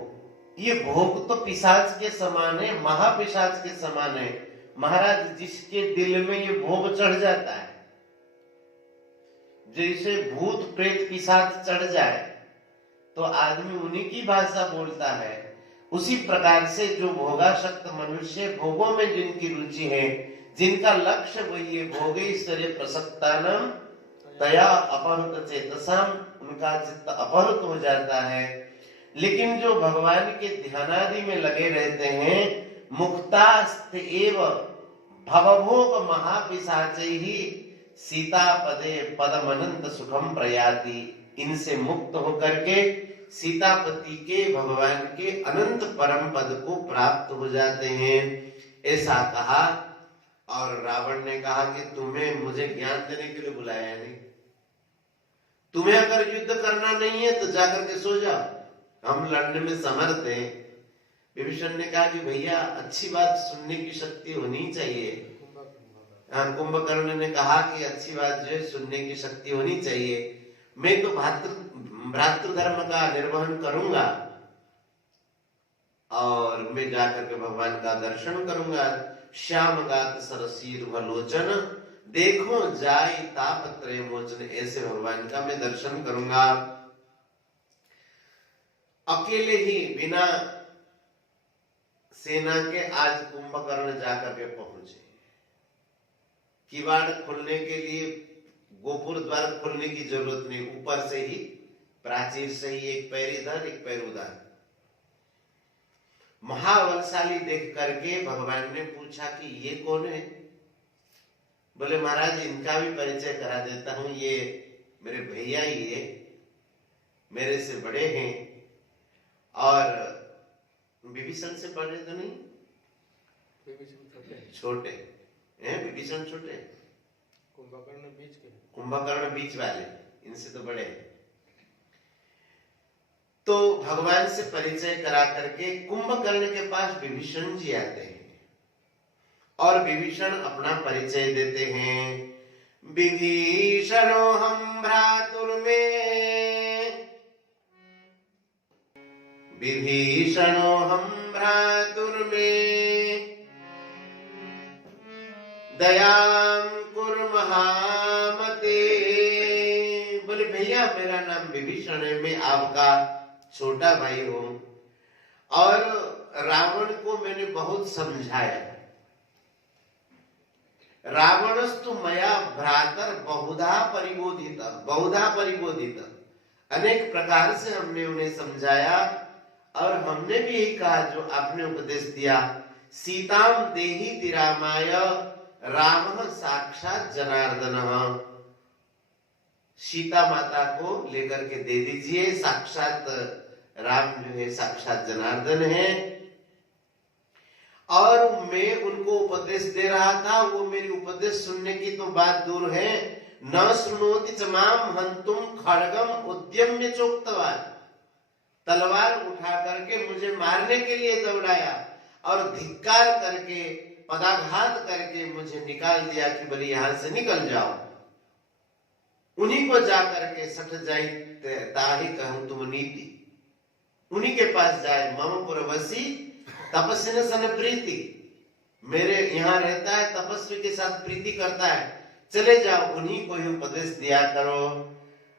ये भोग तो पिशाच के समान है, महापिशाच के समान है। महाराज जिसके दिल में ये भोग चढ़ जाता है, जैसे भूत प्रेत पिशाच चढ़ जाए तो आदमी उन्हीं की भाषा बोलता है, उसी प्रकार से जो भोगासक्त मनुष्य, भोगों में जिनकी रुचि है, जिनका लक्ष्य वही है, भोगैश्वर्य प्रसक्तानां तया अपहृत चेतसाम, उनका चित्त अपहृत हो जाता है। लेकिन जो भगवान के ध्यानादि में लगे रहते हैं, मुक्तास्ते एव भवभोग महापिशाचैहि सीतापदे पदमनंत सुखम प्रयाति, इनसे मुक्त होकर के सीतापति के, भगवान के अनंत परम पद को प्राप्त हो जाते हैं, ऐसा कहा। और रावण ने कहा कि तुम्हें मुझे ज्ञान देने के लिए बुलाया नहीं, तुम्हें अगर युद्ध करना नहीं है तो जाकर के सो जाओ, हम लड़ने में समर्थ हैं। विभीषण ने कहा कि भैया अच्छी बात सुनने की शक्ति होनी चाहिए। कुंभकर्ण ने कहा कि अच्छी बात जो है सुनने की शक्ति होनी चाहिए, मैं तो भ्रातृ धर्म का निर्वहन करूंगा और मैं जाकर के भगवान का दर्शन करूंगा। श्याम गात सरसीर लोचन देखो जाय तापत्रय मोचन, ऐसे भगवान का मैं दर्शन करूंगा। अकेले ही बिना सेना के आज कुंभकर्ण जाकर के पहुंचे। किवाड़ खोलने के लिए, गोपुर द्वार खोलने की जरूरत नहीं, ऊपर से ही प्राचीर से ही एक पैर इधर एक पैर उधर। महाबलशाली देख करके भगवान ने पूछा कि ये कौन है? बोले महाराज इनका भी परिचय करा देता हूं, ये मेरे भैया ही है, मेरे से बड़े हैं और विभीषण से बड़े तो नहीं, छोटे हैं। विभीषण छोटे, कुंभकर्ण बीच वाले, इनसे तो बड़े हैं। तो भगवान से परिचय करा करके कुंभकर्ण के पास विभीषण जी आते हैं और विभीषण अपना परिचय देते हैं। विभीषणो हम भ्रातुर्मे, विभीषणो हम भ्रातुर्मे दयां कुर महामते। बोले भैया मेरा नाम विभीषण है, मैं आपका छोटा भाई हूं और रावण को मैंने बहुत समझाया। रावणस्तु मया भ्रातर बहुधा परिबोधित, बहुधा परिबोधित, अनेक प्रकार से हमने उन्हें समझाया और हमने भी यही कहा जो आपने उपदेश दिया। सीताम देहि तिरामाय राम साक्षात जनार्दन, सीता माता को लेकर के दे दीजिए, साक्षात राम जो है साक्षात जनार्दन है। और मैं उनको उपदेश दे रहा था, वो मेरी उपदेश सुनने की तो बात दूर है, न सुनोति च माम हंतुम खड्गम उद्यम्य चोक्तवान, तलवार उठा करके मुझे मारने के लिए दौड़ाया और धिक्कार करके, पदाघात करके मुझे निकाल दिया कि बोले यहां से निकल जाओ। उन्हीं को जाकर के सठ जाई ताहि कहूं तुम नीति, उन्हीं के पास जाए। मम पुरवसी तपस्विन सन प्रीति, मेरे यहाँ रहता है, तपस्वी के साथ प्रीति करता है, चले जाओ उन्हीं को ही उपदेश दिया करो।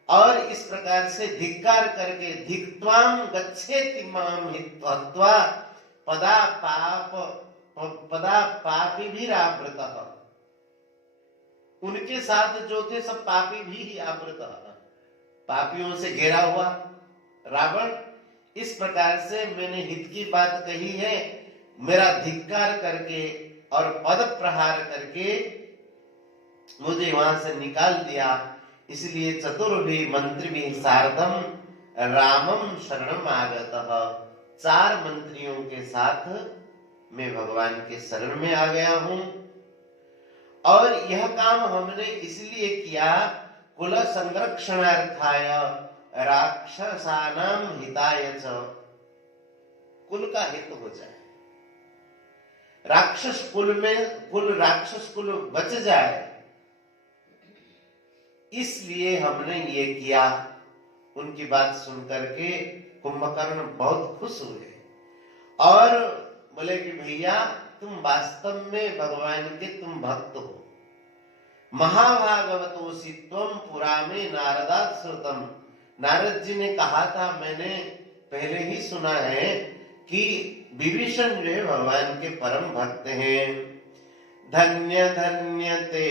और इस प्रकार से धिक्कार करके धिक्त्वाम गच्छेति माम हित्वा पदा पापी भी आवृतः, उनके साथ जो थे सब पापी भी ही आवृत, पापियों से घेरा हुआ रावण। इस प्रकार से मैंने हित की बात कही है, मेरा धिक्कार करके और पद प्रहार करके मुझे वहां से निकाल दिया। इसलिए चतुर्भी मंत्री भी सार्धम रामम शरणम आगतः, 4 मंत्रियों के साथ मैं भगवान के शरण में आ गया हूं। और यह काम हमने इसलिए किया, कुल संरक्षणार्थाय राक्षसानां हिताय च, कुल का हित हो जाए, राक्षस कुल राक्षस कुल बच जाए, इसलिए हमने ये किया। उनकी बात सुनकर के कुंभकर्ण बहुत खुश हुए और बोले कि भैया तुम वास्तव में भगवान के तुम भक्त हो। महाभागवतोसि त्वं पुरा में नारदात् श्रुतम्। नारद जी ने कहा था, मैंने पहले ही सुना है कि विभीषण जो है भगवान के परम भक्त हैं। धन्य धन्य ते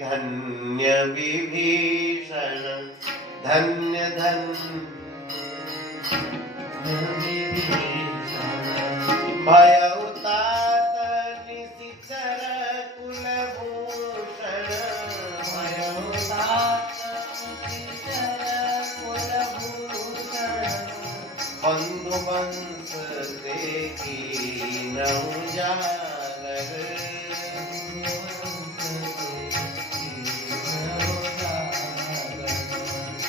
धन्य विभीषण, धन्य धन्य भयउ तात निशिचर कुलभूषण, भयउ तात निशिचर कुलभूषण। बंधु वंश देखीनहुँ जागर,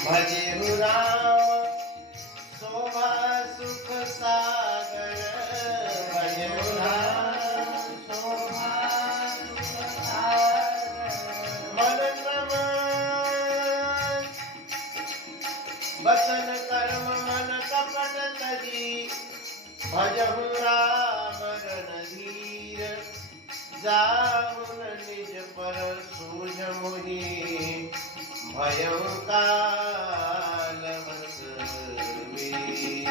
भजेहु राम शोभा सुख सागर, भजेहु राम शोभा सुख सागर। मन क्रम वचन कर्म मन कपट तजी, भजहु राम रणधीर, जाहुन निज पर सूझ मोहि, भयउ काल बस वीर।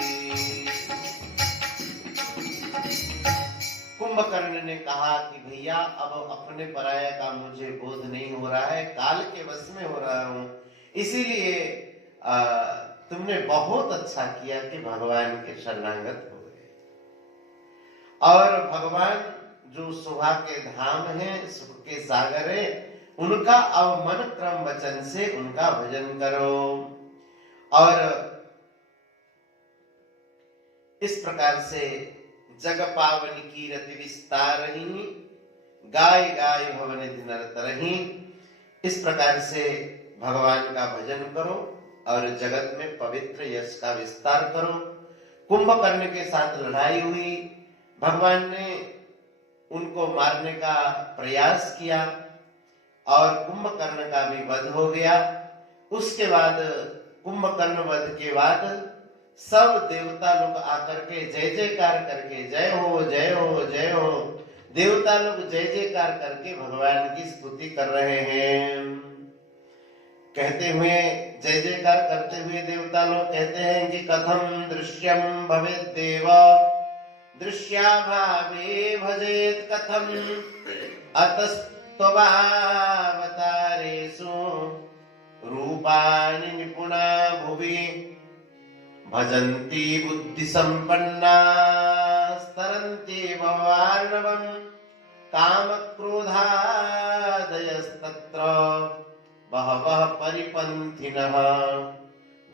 कुंभकर्ण ने कहा कि भैया अब अपने पराया का मुझे बोध नहीं हो रहा है, काल के वश में हो रहा हूं, इसीलिए तुमने बहुत अच्छा किया कि भगवान के शरणागत हो गए। और भगवान जो शोभा के धाम है, सुख के सागर है, उनका अब मन क्रम वचन से उनका भजन करो। और इस प्रकार से जग पावन की रति विस्तार ही, गाय गाय भवन नर तरही, इस प्रकार से भगवान का भजन करो और जगत में पवित्र यश का विस्तार करो। कुंभकर्ण के साथ लड़ाई हुई, भगवान ने उनको मारने का प्रयास किया और कुंभकर्ण का भी वध हो गया। उसके बाद कुंभकर्ण वध के बाद सब देवता लोग आकर के जय जयकार करके, जय हो जय हो जय हो, देवता लोग जय जयकार करके भगवान की स्तुति कर रहे हैं। कहते हुए, जय जयकार करते हुए देवता लोग कहते हैं कि कथम दृश्यम भवेत् देव, दृश्याभावे भजेत कथम, अतस्त्वभावतारेषु रूपाणि निपुणा भुवि, भजन्ति बुद्धि संपन्ना स्तरन्ति भवार्णवम्, काम क्रोधादयस्तत्र बहवः परिपन्थिनः,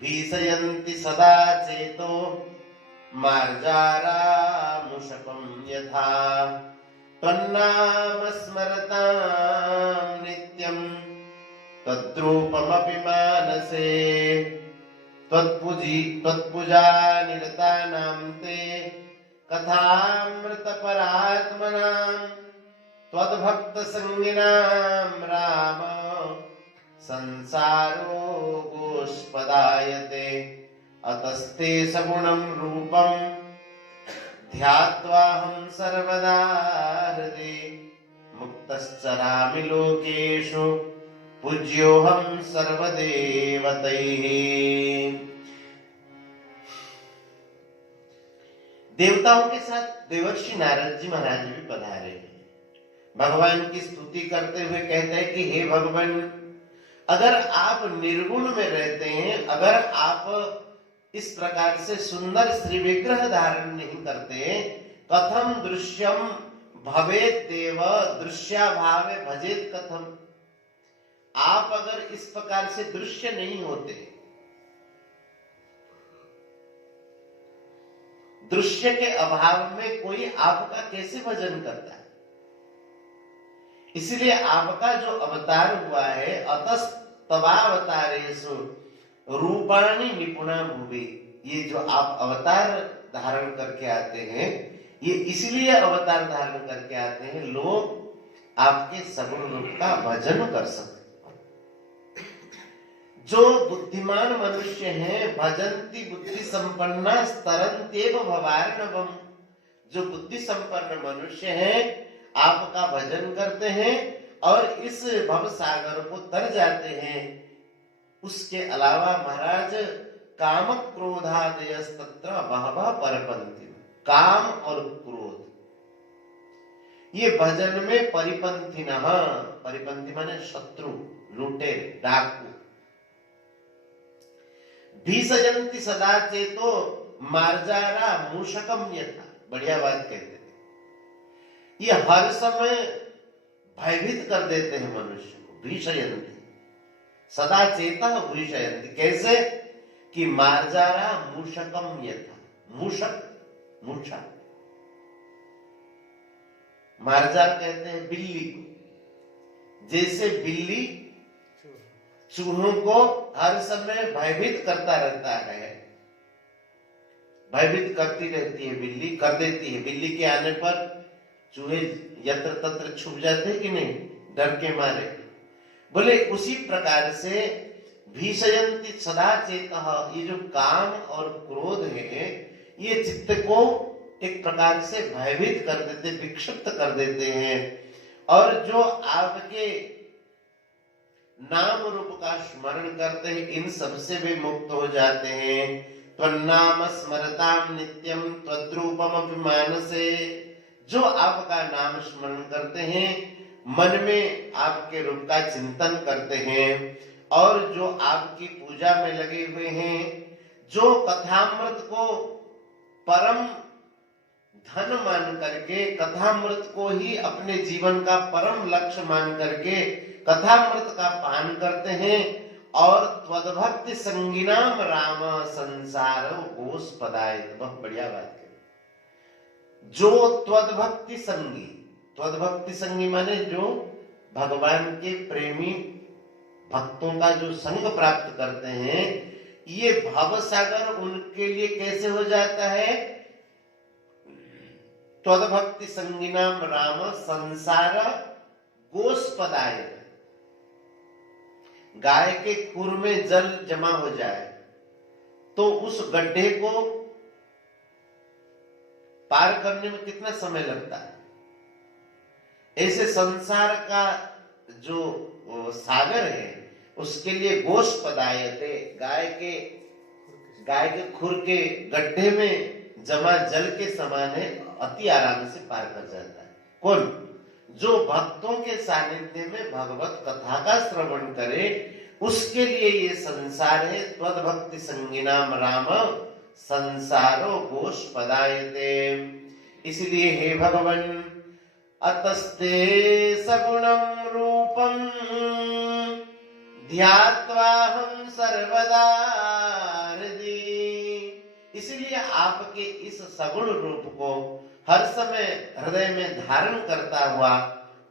भीषयन्ति सदा चेतो मार्जारामुषकं यथा, त्वन्नाम स्मरतां नित्यं तद्रूपमपि मानसे, त्वत्पूजा निरतानां ते कथामृतपरात्मनां, त्वद्भक्तसङ्गिनां राम संसारो गोष्पदायते, अतस्ते सगुणं रूपं ध्यात्वाहं सर्वदा हृदि, मुक्तश्चरामि लोकेषु पूज्योऽहं सर्वदेवतैः। देवताओं के साथ देवर्षि नारद जी महाराज भी पधारे हैं। भगवान की स्तुति करते हुए कहते हैं कि हे भगवान, अगर आप निर्गुण में रहते हैं, अगर आप इस प्रकार से सुंदर श्री विग्रह धारण नहीं करते, कथम दृश्यम भवेत् देव, दृश्याभावे भजेत कथम, आप अगर इस प्रकार से दृश्य नहीं होते, दृश्य के अभाव में कोई आपका कैसे भजन करता है। इसलिए आपका जो अवतार हुआ है, अतस्तवावतारेषु रूपाणि निपुणा भुवि, ये जो आप अवतार धारण करके आते हैं, ये इसलिए अवतार धारण करके आते हैं, लोग आपके सगुण रूप का भजन कर सके। जो बुद्धिमान मनुष्य हैं, भजन्ति बुद्धि संपन्ना स्तरन्त्येव भवार्णवम्। जो बुद्धि संपन्न मनुष्य हैं, आपका भजन करते हैं और इस भव सागर को तर जाते हैं। उसके अलावा महाराज काम क्रोधादयस्तत्र बहवः परपंथि। काम और क्रोध ये भजन में परिपंथिनः, परिपंथी माने शत्रु, लुटेरे, डाकू। भीषयन्ति सदा चेतो मार्जारा मूषकम यथा। बढ़िया बात कहते थे। ये हर समय भयभीत कर देते हैं मनुष्य को। भीषयन्ति सदा चेतः भीषयन्ति, कैसे कि मार्जारा मूषकम यथा। मूषक, मूषा, मार्जार कहते हैं बिल्ली को। जैसे बिल्ली चूहों को हर समय भयभीत करता रहता है, भयभीत करती रहती है बिल्ली, कर देती है। बिल्ली के आने पर चूहे यत्र तत्र छुप जाते हैं कि नहीं, डर के मारे। बोले उसी प्रकार से भीषयन्ति सदा चेतः, ये जो काम और क्रोध है, ये चित्त को एक प्रकार से भयभीत कर देते, विक्षिप्त कर देते हैं। और जो आपके नाम रूप का स्मरण करते हैं, इन सब से वे मुक्त हो जाते हैं। त्वन्नाम स्मरताम नित्यम त्वद्रूपमपि मानसे। जो आपका नाम स्मरण करते हैं, मन में आपके रूप का चिंतन करते हैं, और जो आपकी पूजा में लगे हुए हैं, जो कथामृत को परम धन मान करके, कथामृत को ही अपने जीवन का परम लक्ष्य मान करके कथामृत का पान करते हैं, और त्वद्भक्ति संगिनाम राम संसार गोस्पदाय। बहुत बढ़िया बात है। जो त्वद्भक्ति संगी, त्वद्भक्ति संगी माने जो भगवान के प्रेमी भक्तों का जो संग प्राप्त करते हैं, ये भव सागर उनके लिए कैसे हो जाता है? त्वद्भक्ति संगिनाम राम संसार गोस्पदाय। गाय के खुर में जल जमा हो जाए तो उस गड्ढे को पार करने में कितना समय लगता है? ऐसे संसार का जो सागर है, उसके लिए गोस्पदायते, गाय के खुर के गड्ढे में जमा जल के समान है, अति आराम से पार कर जाता है। कौन? जो भक्तों के सानिध्य में भगवत कथा का श्रवण करे, उसके लिए ये संसार है। त्वद्भक्ति संगिनाम राम संसारो गोस्पदायते। इसलिए हे भगवन, अतस्ते सगुणं रूपं ध्यात्वाहं सर्वदा हृदि। इसलिए आपके इस सगुण रूप को हर समय हृदय में धारण करता हुआ,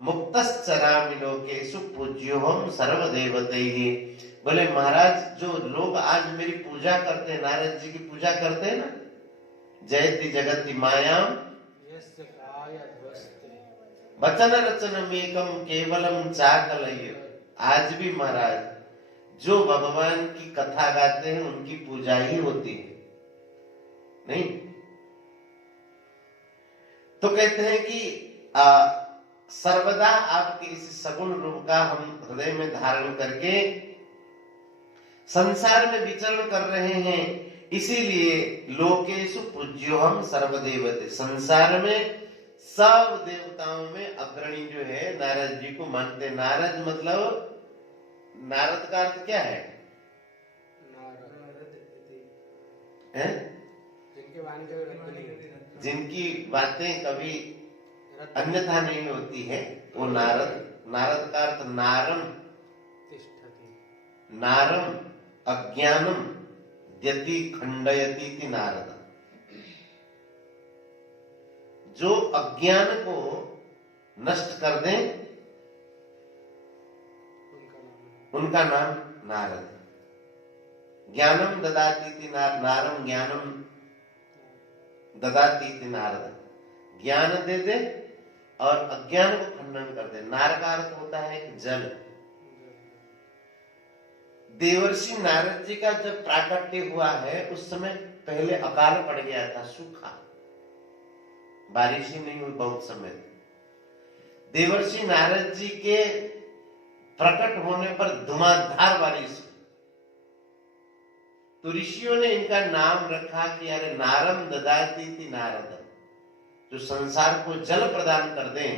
मुक्तश्चरामि लोकेषु पूज्योऽहं सर्वदेवतैः। बोले महाराज, जो लोग आज मेरी पूजा करते हैं, नारद जी की पूजा करते हैं ना, जयति जगति मायाम वचन रचनमेकं केवलम चाकलय्य। आज भी महाराज जो भगवान की कथा गाते हैं, उनकी पूजा ही होती है, नहीं? तो कहते हैं कि सर्वदा आपके इस सगुण रूप का हम हृदय में धारण करके संसार में विचरण कर रहे हैं। इसीलिए लोकेषु पूज्योऽहं सर्वदेवते, संसार में सब देवताओं में अग्रणी जो है, नारद जी को मानते हैं। नारद मतलब, नारद का अर्थ क्या है? जिनकी बातें कभी अन्यथा नहीं होती है, वो नारद। नारद का अर्थ नारम, नारम अज्ञानम यति खंडयति इति नारद। जो अज्ञान को नष्ट कर दें, उनका नाम नारद। ज्ञानम ददाति इति नारम ज्ञानम ददाति इति नारद। ज्ञान दे दे और अज्ञान को खंडन कर दे। नार का अर्थ होता है कि जल। देवर्षि नारद जी का जब प्राकट्य हुआ है उस समय पहले अकाल पड़ गया था, सूखा, बारिश ही नहीं हुई बहुत समय। देवर्षि नारद जी के प्रकट होने पर धुआंधार बारिश हुई। तो ऋषियों ने इनका नाम रखा कि अरे नारम ददाति इति नारद, जो संसार को जल प्रदान कर दें,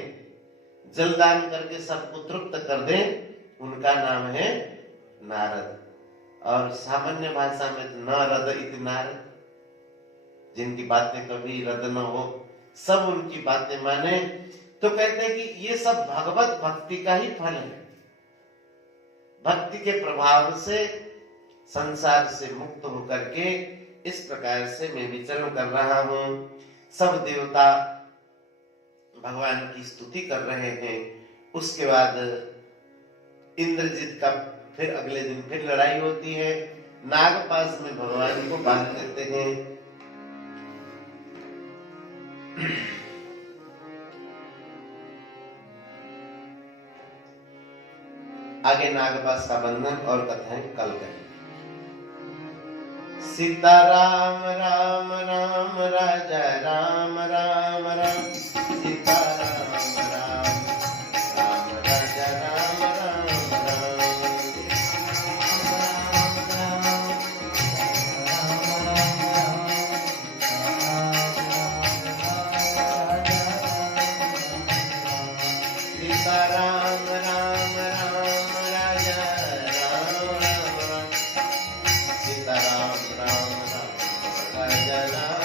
जल दान करके सबको तृप्त कर दें, उनका नाम है नारद। और सामान्य भाषा में न रद इति नारद, जिनकी बातें कभी रद न हो, सब उनकी बातें माने। तो कहते हैं कि ये सब भगवत भक्ति का ही फल है। भक्ति के प्रभाव से संसार से मुक्त होकर के इस प्रकार से मैं विचरण कर रहा हूं। सब देवता भगवान की स्तुति कर रहे हैं। उसके बाद इंद्रजीत का फिर अगले दिन फिर लड़ाई होती है। नागपाश में भगवान को बांध देते हैं। आगे नागपाश का बंधन और कथाएं कल करेंगे। सीताराम राम राम राजा राम राम राम, सीताराम राम राम राजा राम राम राम। सीताराम राम राम राजा राम राम, सीताराम राम राम राजा राम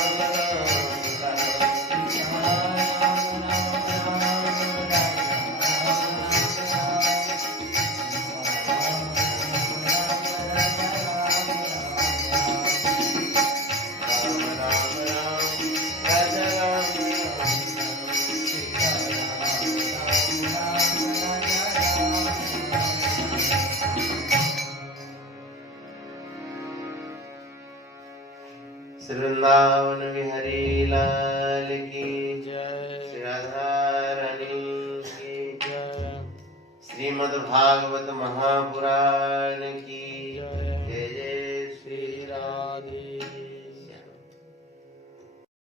श्री वृंदावन बिहारी लाल की जय, श्री राधा रानी की जय, श्रीमद् भागवत महापुराण की